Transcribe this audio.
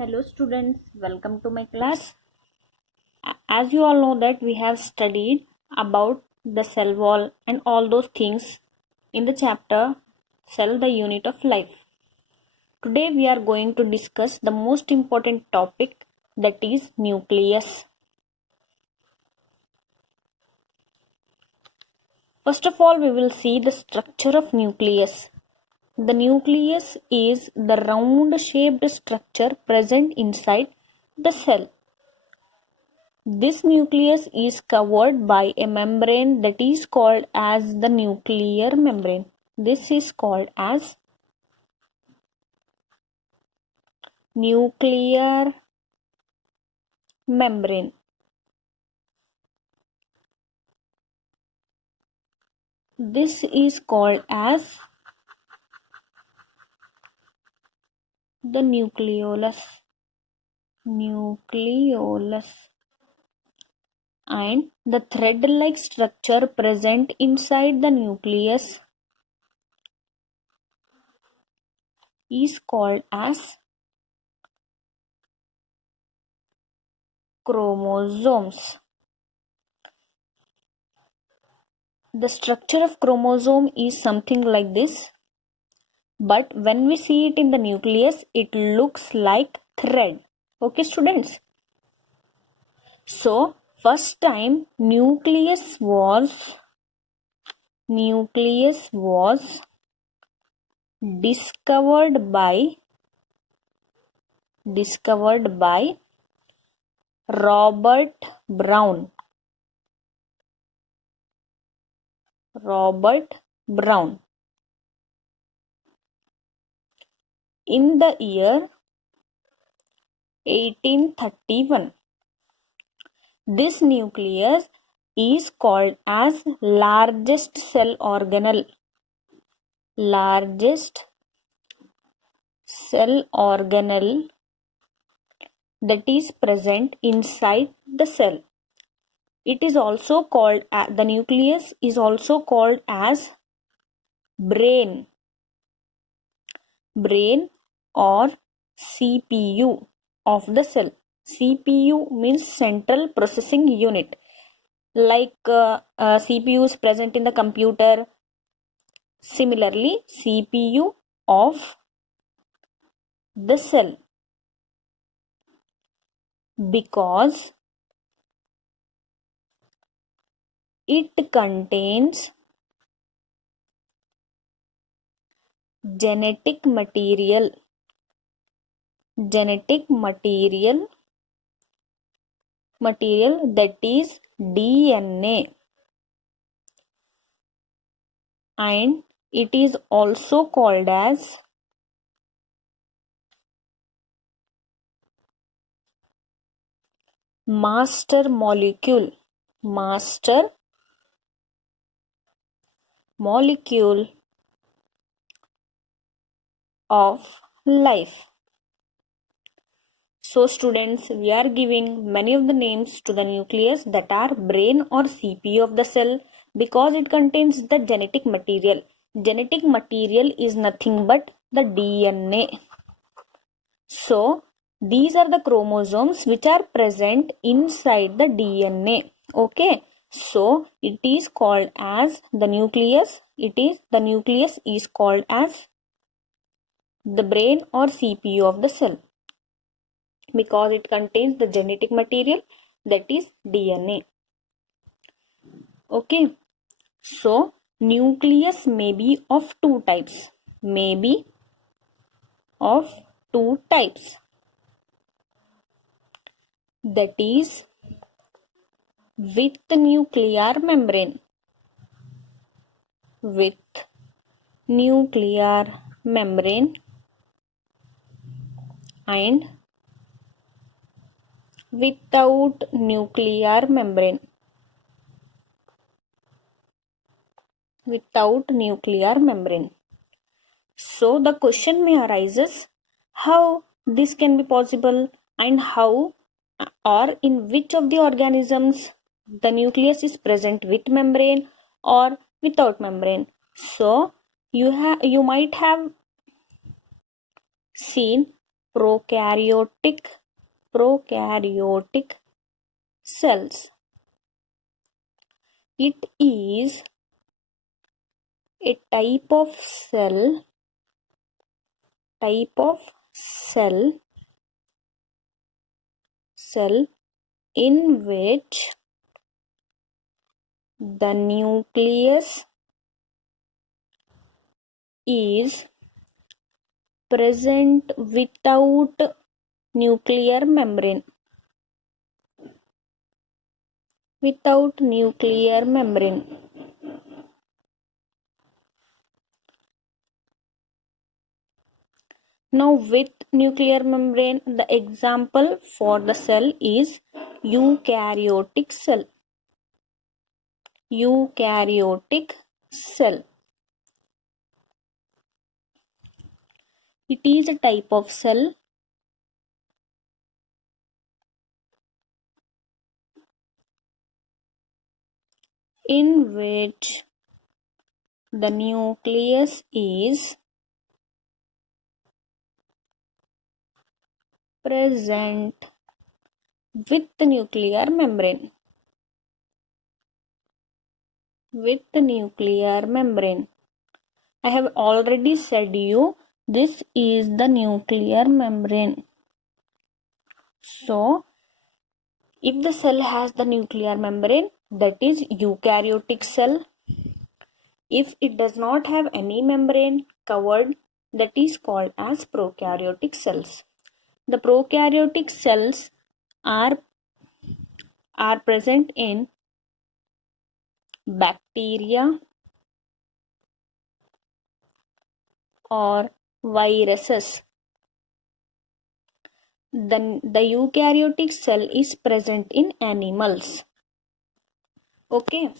Hello students, welcome to my class. As you all know that we have studied about the cell wall and all those things in the chapter Cell, the Unit of Life. Today we are going to discuss the most important topic, that is nucleus. First of all, we will see the structure of nucleus. The nucleus is the round shaped structure present inside the cell. This nucleus is covered by a membrane that is called as the nuclear membrane. This is called as nuclear membrane. This is called as the nucleolus. And the thread-like structure present inside the nucleus is called as chromosomes. The structure of chromosome is something like this, but when we see it in the nucleus, it looks like thread. Okay, students? So, first time nucleus was discovered by Robert Brown. In the year 1831. This nucleus is called as largest cell organelle. Largest cell organelle that is present inside the cell. It is also called, the nucleus is also called as brain or CPU of the cell. CPU means central processing unit. Like CPU is present in the computer. Similarly, CPU of the cell, because it contains genetic material that is DNA, and it is also called as master molecule of life. So students, we are giving many of the names to the nucleus that are brain or CPU of the cell, because it contains the genetic material. Genetic material is nothing but the DNA. So these are the chromosomes which are present inside the DNA. Okay. So it is called as the nucleus. The nucleus is called as the brain or CPU of the cell, because it contains the genetic material that is DNA. Okay. So nucleus may be of two types. That is with nuclear membrane. And without nuclear membrane. So the question may arises, how this can be possible, and how or in which of the organisms the nucleus is present with membrane or without membrane. So you might have seen prokaryotic cells. It is a type of cell in which the nucleus is present without nuclear membrane. Now with nuclear membrane, the example for the cell is eukaryotic cell. It is a type of cell in which the nucleus is present with the nuclear membrane. I have already said you this is the nuclear membrane. So if the cell has the nuclear membrane, that is eukaryotic cell. If it does not have any membrane covered, that is called as prokaryotic cells. The prokaryotic cells are present in bacteria or viruses. Then the eukaryotic cell is present in animals. Okay.